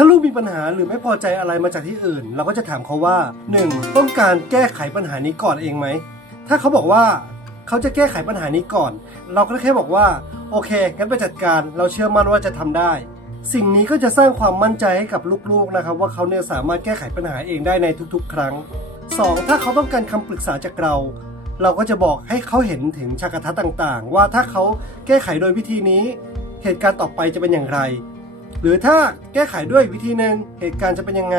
ถ้าลูกมีปัญหาหรือไม่พอใจอะไรมาจากที่อื่น เราก็จะถามเขาว่า 1. ต้องการแก้ไขปัญหานี้ก่อนเองไหม ถ้าเขาบอกว่าเขาจะแก้ไขปัญหานี้ก่อน เราก็แค่บอกว่า โอเคงั้นไปจัดการเราเชื่อมั่นว่าจะทำได้ สิ่งนี้ก็จะสร้างความมั่นใจให้กับลูกๆนะครับ ว่าเขาเนี่ยสามารถแก้ไขปัญหาเองได้ในทุกๆ ครั้ง 2. ถ้าเขาต้องการคำปรึกษาจากเราเราก็จะบอกให้เขาเห็นถึงชากทัศน์ต่างๆ ว่าถ้าเขาแก้ไขโดยวิธีนี้ เหตุการณ์ต่อไปจะเป็นอย่างไร หรือถ้าแก้ไขด้วยวิธีหนึ่งเหตุการณ์จะเป็นยังไง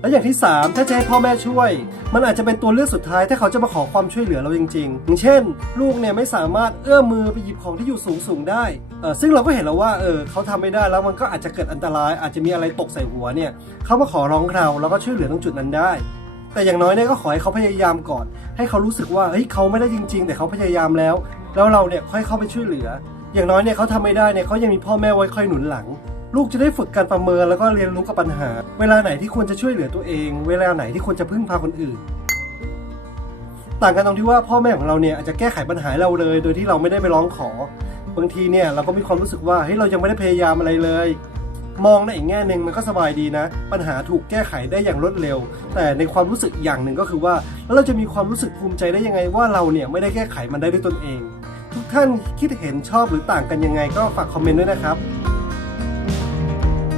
และอย่างที่ 3 ถ้าจะให้พ่อแม่ช่วย มันอาจจะเป็นตัวเลือกสุดท้ายถ้าเขาจะมาขอความช่วยเหลือเราจริงๆอย่างเช่น ลูกเนี่ยไม่สามารถเอื้อมมือไปหยิบของที่อยู่สูงสูงได้เออซึ่งเราก็เห็นแล้วว่าเออเขาทำไม่ได้แล้วมันก็อาจจะเกิดอันตราย อาจจะมีอะไรตกใส่หัวเนี่ยเขามาขอร้องเราแล้วก็ช่วยเหลือตรงจุดนั้นได้แต่อย่างน้อยเนี่ยก็ขอให้เขาพยายามก่อน ให้เขารู้สึกว่าเฮ้ยเขาไม่ได้จริง ๆ แต่เขาพยายามแล้ว แล้วเราเนี่ยค่อยเข้าไปช่วยเหลือ อย่างน้อยเนี่ยเขาทำไม่ได้เนี่ยเขายังมีพ่อแม่ไว้คอยหนุนหลัง ลูกจะได้ฝึกการประเมินแล้วก็เรียนรู้กับปัญหา เวลาไหนที่ควรจะช่วยเหลือตัวเอง เวลาไหนที่ควรจะพึ่งพาคนอื่น ต่างกันตรงที่ว่าพ่อแม่ของเราเนี่ยอาจจะแก้ไขปัญหาเราเลย โดยที่เราไม่ได้ไปร้องขอ บางทีเนี่ยเราก็มีความรู้สึกว่าเฮ้ยเรายังไม่ได้พยายามอะไรเลย มองในอีกแง่หนึ่งมันก็สบายดีนะ ปัญหาถูกแก้ไขได้อย่างรวดเร็ว แต่ในความรู้สึกอย่างหนึ่งก็คือว่าแล้วเราจะมีความรู้สึกภูมิใจได้ยังไงว่าเราเนี่ยไม่ได้แก้ไขมันได้ด้วยตนเอง ทุกท่านคิดเห็นชอบหรือต่างกันยังไงก็ฝากคอมเมนต์ด้วยนะครับ